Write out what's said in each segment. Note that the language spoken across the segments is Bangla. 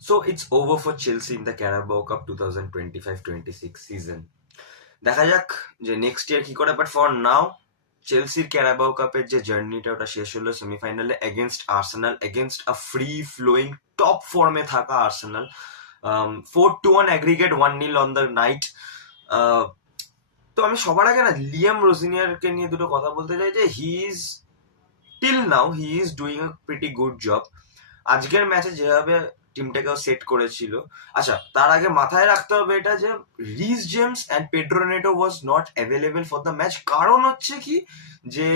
So it's over for Chelsea in the Carabao Cup 2025-26 season. দেখা যাক যে নেক্সট ইয়ার কি করে, বাট ফর নাও চেলসির ক্যারাবাও কাপের যে জার্নিটা ওটা শেষ হলো সেমিফাইনালে এগেনস্ট আর্সেনাল, এগেনস্ট আ ফ্রি ফ্লোয়িং টপ ফর্মে থাকা Arsenal. 4-1 aggregate, 1-0 on the night. তো আমি সবার আগে না লিয়াম রোজিনিয়ারকে নিয়ে দুটো কথা বলতে চাই যে till now he is doing a pretty good job. আজকের ম্যাচে যেভাবে টিমটাকেও সেট করেছিল। আচ্ছা, তার আগে মাথায় রাখতে হবে এটা যে Reece James and Pedro Neto was not available for the match. কারণ হচ্ছে কি যে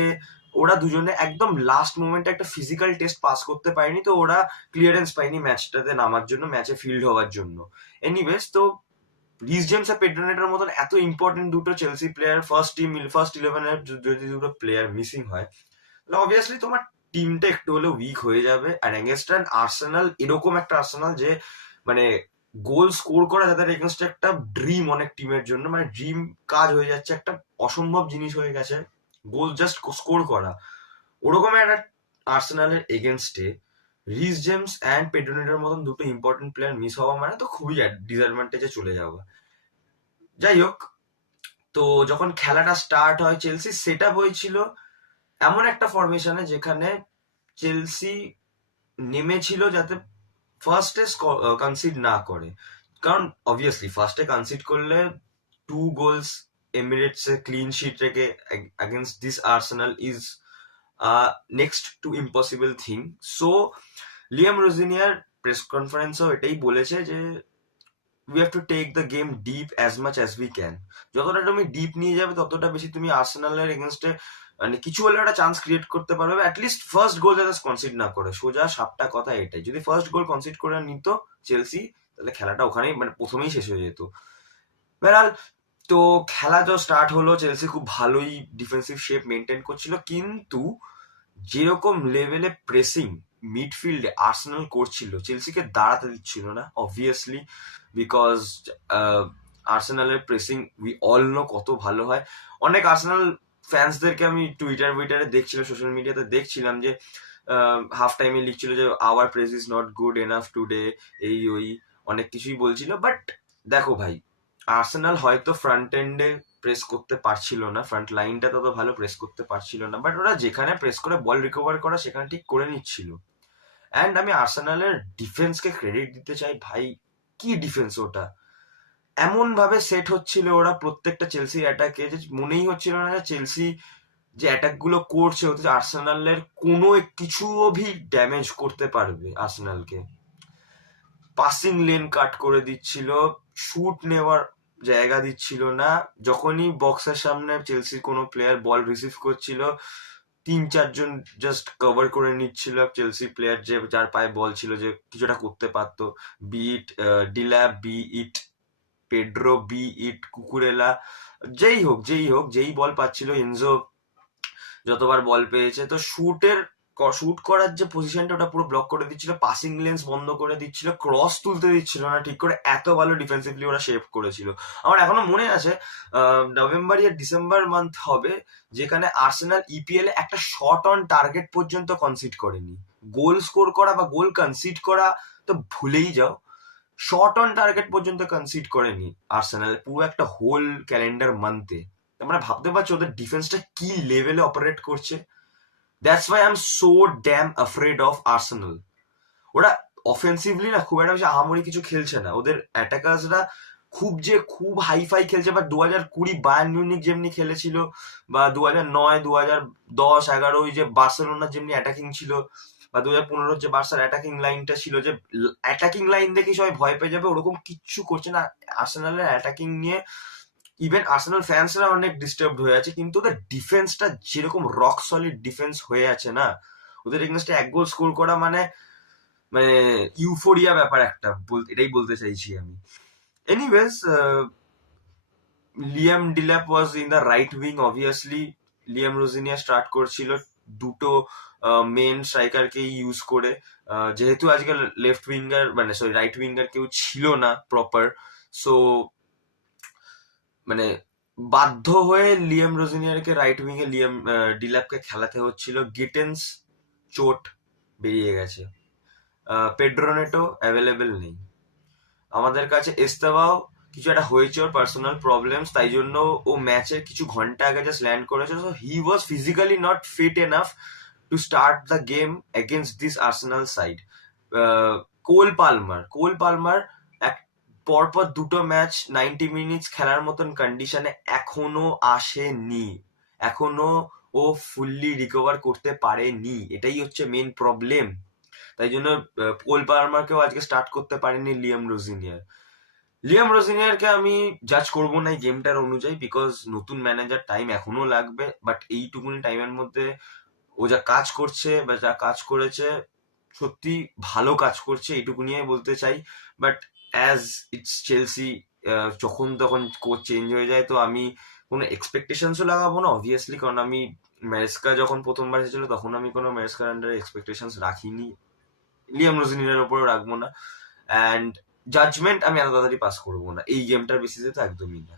ওরা দুজনে একদম লাস্ট মোমেন্টে একটা ফিজিক্যাল টেস্ট পাস করতে পারেনি, তো ওরা ক্লিয়ারেন্স পায়নি ম্যাচটাতে নামার জন্য, ম্যাচে ফিল্ড হওয়ার জন্য। এনিওয়েজ, তো রিস জেমস আর পেড্রো নেটোর মতন এত ইম্পর্টেন্ট দুটো চেলসি প্লেয়ার ফার্স্ট 11-এর যদি দুটো প্লেয়ার মিসিং হয়, তাহলে অবভিয়াসলি তোমার টিমটা একটু হলেও উইক হয়ে যাবে। আর এগেনস্ট অ্যান আর্সেনাল, এরকম একটা আর্সেনাল যে মানে গোল স্কোর করা যাদের এগেনস্ট একটা ড্রিম অনেক টিমের জন্য, মানে ড্রিম কাজ হয়ে যাচ্ছে, একটা অসম্ভব জিনিস হয়ে গেছে গোল জাস্ট স্কোর করা। ওরকম একটা আর্সেনালের এগেনস্টে রিস জেমস অ্যান্ড পেড্রোনেটের মতন দুটো ইম্পর্টেন্ট প্লেয়ার মিস হওয়া মানে তো খুবই ডিসঅ্যাডভান্টেজে চলে যাওয়া। যাই হোক, তো যখন খেলাটা স্টার্ট হয় চেলসি সেট আপ হয়েছিল এমন একটা ফরমেশনে যেখানে চেলসি নেমেছিল যাতে ফার্স্টে কনসিড না করে। কারণ অবভিয়াসলি ফার্স্টে কনসিড করলে 2 গোলস এমিরেটস এ ক্লিন শিট রেখে against this Arsenal is next to impossible thing. So Liam Rosenior press কনফারেন্সও এটাই বলেছে যে we have to take the game deep as much as we can. যতটা তুমি ডিপ নিয়ে যাবে ততটা বেশি তুমি আর্সেনালের এগেনস্টে মানে কিছু হলে একটা চান্স ক্রিয়েট করতে পারবে। অ্যাটলিস্ট ফার্স্ট গোল যাতে কনসিড না করে, সোজা সাপটা কথা এটাই। যদি ফার্স্ট গোল কনসিড করে নিত চেলসি, তাহলে খেলাটা ওখানেই মানে প্রথমেই শেষ হয়ে যেত। বেড়াল, তো খেলা তো স্টার্ট হলো, চেলসি খুব ভালোই ডিফেন্সিভ শেপ মেনটেন করছিল, কিন্তু যেরকম লেভেলে প্রেসিং মিডফিল্ডে আর্সেনাল করছিল চেলসিকে দাঁড়াতে দিচ্ছিল না অবভিয়াসলি, বিকজ আর্সেনালের প্রেসিং উই অল নো কত ভালো হয়। অনেক আর্সেনাল ফ্যান্সদেরকে আমি টুইটারে দেখছিলাম, সোশ্যাল মিডিয়াতে দেখছিলাম যে হাফ টাইমে লিখছিল যে our press is not good enough today, এই ওই অনেক কিছুই বলছিল। বাট দেখো ভাই, আর্সেনাল হয়তো ফ্রন্ট এন্ডে প্রেস করতে পারছিল না, ফ্রন্ট লাইনটা তত ভালো প্রেস করতে পারছিল না, বাট ওরা যেখানে প্রেস করে বল রিকভার করা সেখানে ঠিক করে নিচ্ছিল। অ্যান্ড আমি আর্সেনালের ডিফেন্সকে ক্রেডিট দিতে চাই, ভাই কি ডিফেন্স ওটা! এমন ভাবে সেট হচ্ছিল ওরা প্রত্যেকটা চেলসি অ্যাটাকে যে মনেই হচ্ছিল না যে চেলসি যে অ্যাটাক গুলো করছে ওতে আর্সেনালের কোনো কিছুও ভি ড্যামেজ করতে পারবে আর্সেনালকে। পাসিং লেন কাট করে দিচ্ছিল, শুট নেওয়ার জায়গা দিচ্ছিল না। যখনই বক্সের সামনে চেলসির কোনো প্লেয়ার বল রিসিভ করছিল, 3-4 জন জাস্ট কভার করে নিচ্ছিল চেলসি প্লেয়ার, যে যার পায়ে বল ছিল, যে কিছুটা করতে পারতো। বিট ডিল্যাপ, বি ইট পেড্রো, বি ইট কুকুরেলা, যেই হোক যেই বল পাচ্ছিল, এনজো যতবার বল পেয়েছে, তো শুট করার যে পজিশনটা ওটা পুরো ব্লক করে দিচ্ছিল, পাসিং লেন্স বন্ধ করে দিচ্ছিল, ক্রস তুলতে দিচ্ছিল না ঠিক করে, এত ভালো ডিফেন্সিভলি ওরা শেপ করেছিল। আমার এখনো মনে আছে নভেম্বর ইয়া ডিসেম্বর মান্থ হবে যেখানে আর্সেনাল ইপিএল এ একটা শট অন টার্গেট পর্যন্ত কনসিড করেনি। গোল স্কোর করা বা গোল কনসিড করা তো ভুলেই যাও, শট অন টার্গেট পর্যন্ত কনসিড করেনি আর্সেনাল পুরো একটা হোল ক্যালেন্ডার মান্থে। তোমরা ভাবতে পারছো ওদের ডিফেন্সটা কি লেভেলে অপারেট করছে। That's why I am so dam afraid of Arsenal. ওরা অফেন্সিভলি না খুব একটা বেশি আহামরি কিছু খেলছে না, ওদের অ্যাটাকার্সরা খুব হাইফাই খেলছে। বা 2020 বায়ার্ন মিউনিক যেমনি খেলেছিল, বা 2009, 2010, 11 ওই যে বার্সেলোনা যেমনি অ্যাটাকিং ছিল, বা 2015 যে বার্সার অ্যাটাকিং লাইনটা ছিল, যে অ্যাটাকিং লাইন দেখে সবাই ভয় পেয়ে যাবে, ওরকম কিচ্ছু করছে না আর্সেনালের অ্যাটাকিং নিয়ে। ইভেন আর্সেনাল ফ্যান্সরা অনেক ডিস্টার্ব হয়ে আছে, কিন্তু ওদের ডিফেন্সটা যেরকম রক সলিড ডিফেন্স হয়ে আছে না, ওদের এগেনস্টে 1 গোল স্কোর করা মানে মানে ইউফোরিয়া ব্যাপার একটা, এটাই বলতে চাইছি আমি। Anyways, Liam Delap was in the right wing obviously. Liam Rosenior start করছিল দুটো মেন স্ট্রাইকারকে ইউজ করে, যেহেতু আজকাল লেফট উইঙ্গার মানে সরি রাইট উইঙ্গার কেউ ছিল না প্রপার, সো মানে বাধ্য হয়ে লিয়াম রোজিনিয়ারকে রাইট উইং এ ডিল্যাপকে খেলাতে হচ্ছিল। গিটেন্স চোট বেরিয়ে গেছে, পেড্রোনেটো অ্যাভেলেবেল নেই, আমাদের কাছে এস্তেভাও কিছু একটা হয়েছে ওর পার্সোনাল প্রবলেমস, তাই জন্য ও ম্যাচের কিছু ঘন্টা আগে জাস্ট ল্যান্ড করেছে, so he was physically not fit enough to start the game against this Arsenal side. Cole Palmer এক পরপর দুটো ম্যাচ 90 মিনিটস খেলার মতন কন্ডিশনে এখনো আসেনি, এখনো ও ফুললি রিকভার করতে পারেনি, এটাই হচ্ছে মেন প্রবলেম। তাই জন্য কোল পালমারকেও আজকে স্টার্ট করতে পারেনি লিয়াম রোজিনিয়ারকে আমি জাজ করবো না এই গেমটার অনুযায়ী, বিকজ নতুন ম্যানেজার, টাইম এখনো লাগবে, বাট এইটুকুনি টাইমের মধ্যে ও যা কাজ করছে বা যা কাজ করেছে সত্যি ভালো কাজ করছে, এইটুকুনি বলতে চাই। বাট অ্যাজ ইটস চেলসি, যখন তখন কোচ চেঞ্জ হয়ে যায়, তো আমি কোনো এক্সপেকটেশনসও লাগাবো না অবভিয়াসলি, কারণ আমি ম্যারেস্কা যখন প্রথমবার এসেছিল তখন আমি কোনো ম্যারেস্কার আন্ডারে এক্সপেকটেশনস রাখিনি, লিয়াম রোজিনিয়ারের উপরেও রাখবো না, অ্যান্ড জাজমেন্ট আমি এত তাড়াতাড়ি পাস করবো না এই গেমটার বেসিসে, তো একদমই না।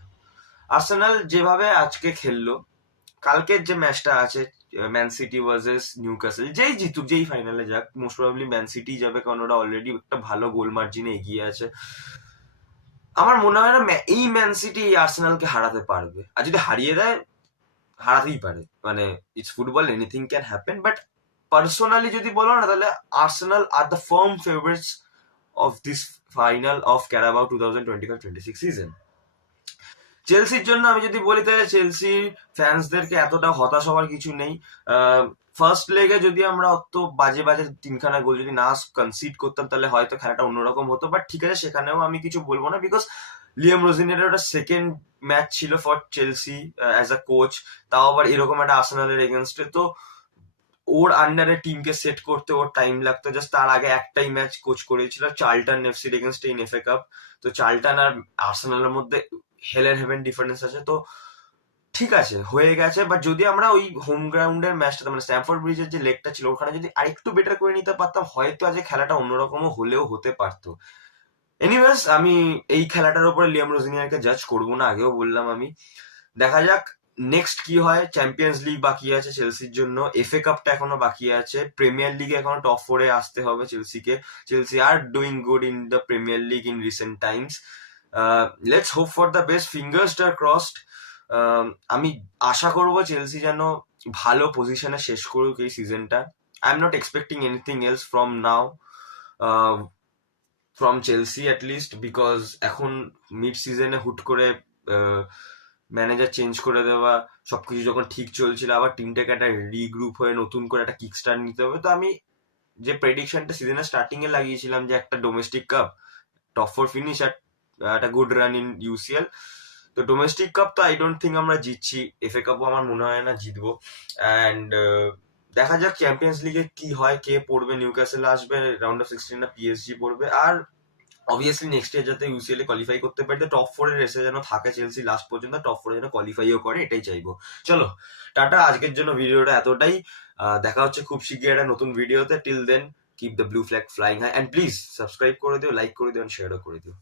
আর্সেনাল যেভাবে আজকে খেললো, কালকের যে ম্যাচটা আছে ম্যান সিটি ভার্সেস নিউক্যাসল, যেই জিতুক যেই ফাইনালে যাক, মোস্ট প্রবাবলি ম্যান সিটি যাবে, কারণ ওরা অলরেডি একটা ভালো গোল মার্জিনে এগিয়ে আছে। আমার মনে হয় না এই ম্যান সিটি এই আর্সেনালকে হারাতে পারবে, আর যদি হারিয়ে দেয় হারাতেই পারে, মানে it's football, anything can happen, but personally যদি বলো না, তাহলে Arsenal are the firm favourites of this final of Carabao 2025-26 season. চেলসির জন্য আমি যদি বলি, তাহলে চেলসি ফ্যান্সদেরকে এতটা হতাশ হওয়ার কিছু নেই। ফার্স্ট লেগে যদি আমরা অত বাজে বাজে তিনখানা গোল যদি না কনসিড করতাম, তাহলে হয়তো খেলাটা অন্যরকম হতো, বাট ঠিক আছে, সেখানেও আমি কিছু বলবো না, বিকজ লিয়াম রোজিনিয়ারের ওটা সেকেন্ড ম্যাচ ছিল for Chelsea as a coach, তাও আবার এরকম একটা আর্সেনালের এগেনস্টে, তো ওর আন্ডারে টিমকে সেট করতে ওর টাইম লাগতো। জাস্ট তার আগে একটাই ম্যাচ কোচ করেছিল, চার্লটন এফসির এগেনস্টে ইন এফএ কাপ, তো চার্লটন আর আর্সেনালের মধ্যে হেলের হেভেন ডিফারেন্স আছে, তো ঠিক আছে হয়ে গেছে। বাট যদি আমরা ওই হোম গ্রাউন্ডের ম্যাচটা, মানে স্ট্যামফোর্ড ব্রিজের যে লেগটা ছিল, ওখানে যদি আরেকটু বেটার করে নিতে পারতাম, হয়তো আজ খেলাটা অন্যরকমও হলেও হতে পারতো। এনিওয়েজ, আমি এই খেলাটার উপরে লিয়াম রোজিনিয়ারকে জাজ করবো না, আগেও বললাম আমি। দেখা যাক নেক্সট কি হয়। চ্যাম্পিয়ন্স লিগ বাকি আছে চেলসির জন্য, এফএ কাপটা এখনো বাকি আছে, প্রিমিয়ার লিগে এখনো টপ 4-এ আসতে হবে চেলসিকে। Chelsea are doing good in the Premier League in recent times. Let's hope for the best, fingers are crossed. আমি আশা করবো চেলসি যেন ভালো পজিশনে শেষ করুক এই সিজনটা। I am not expecting anything else from now, from Chelsea at least, because এখন মিড সিজনে হুট করে ম্যানেজার চেঞ্জ করে দেওয়া, সবকিছু যখন ঠিক চলছিল, আবার টিমটাকে একটা রিগ্রুপ হয়ে নতুন করে একটা কিক স্টার্ট নিতে হবে। তো আমি যে প্রেডিকশনটা সিজনের স্টার্টিং এ লাগিয়েছিলাম, যে একটা ডোমেস্টিক কাপ, টপ 4 ফিনিশ আর একটা গুড রান ইন ইউসিএল, তো ডোমেস্টিক কাপ তো আই ডোন্ট থিঙ্ক আমরা জিতছি, এফএ কাপও আমার মনে হয় না জিতবো। অ্যান্ড দেখা যাক চ্যাম্পিয়ন্স লিগে কি হয়, কে পড়বে, নিউক্যাসল আসবে রাউন্ড অফ 16 না পিএসজি পড়বে। আর অবভিয়াসলি নেক্সট ইয়ার যাতে ইউসিএল এ কোয়ালিফাই করতে পারে, তো টপ 4 এর রেসে যেন থাকে চেলসি লাস্ট পর্যন্ত, টপ 4 এ যেন কোয়ালিফাইও করে, এটাই চাইবো। চলো টাটা, আজকের জন্য ভিডিওটা এতটাই। দেখা হচ্ছে খুব শিগগির একটা নতুন ভিডিওতে। Till then, keep the blue flag flying high, and please subscribe করে দিও, লাইক করে দিও, শেয়ারও করে দিও।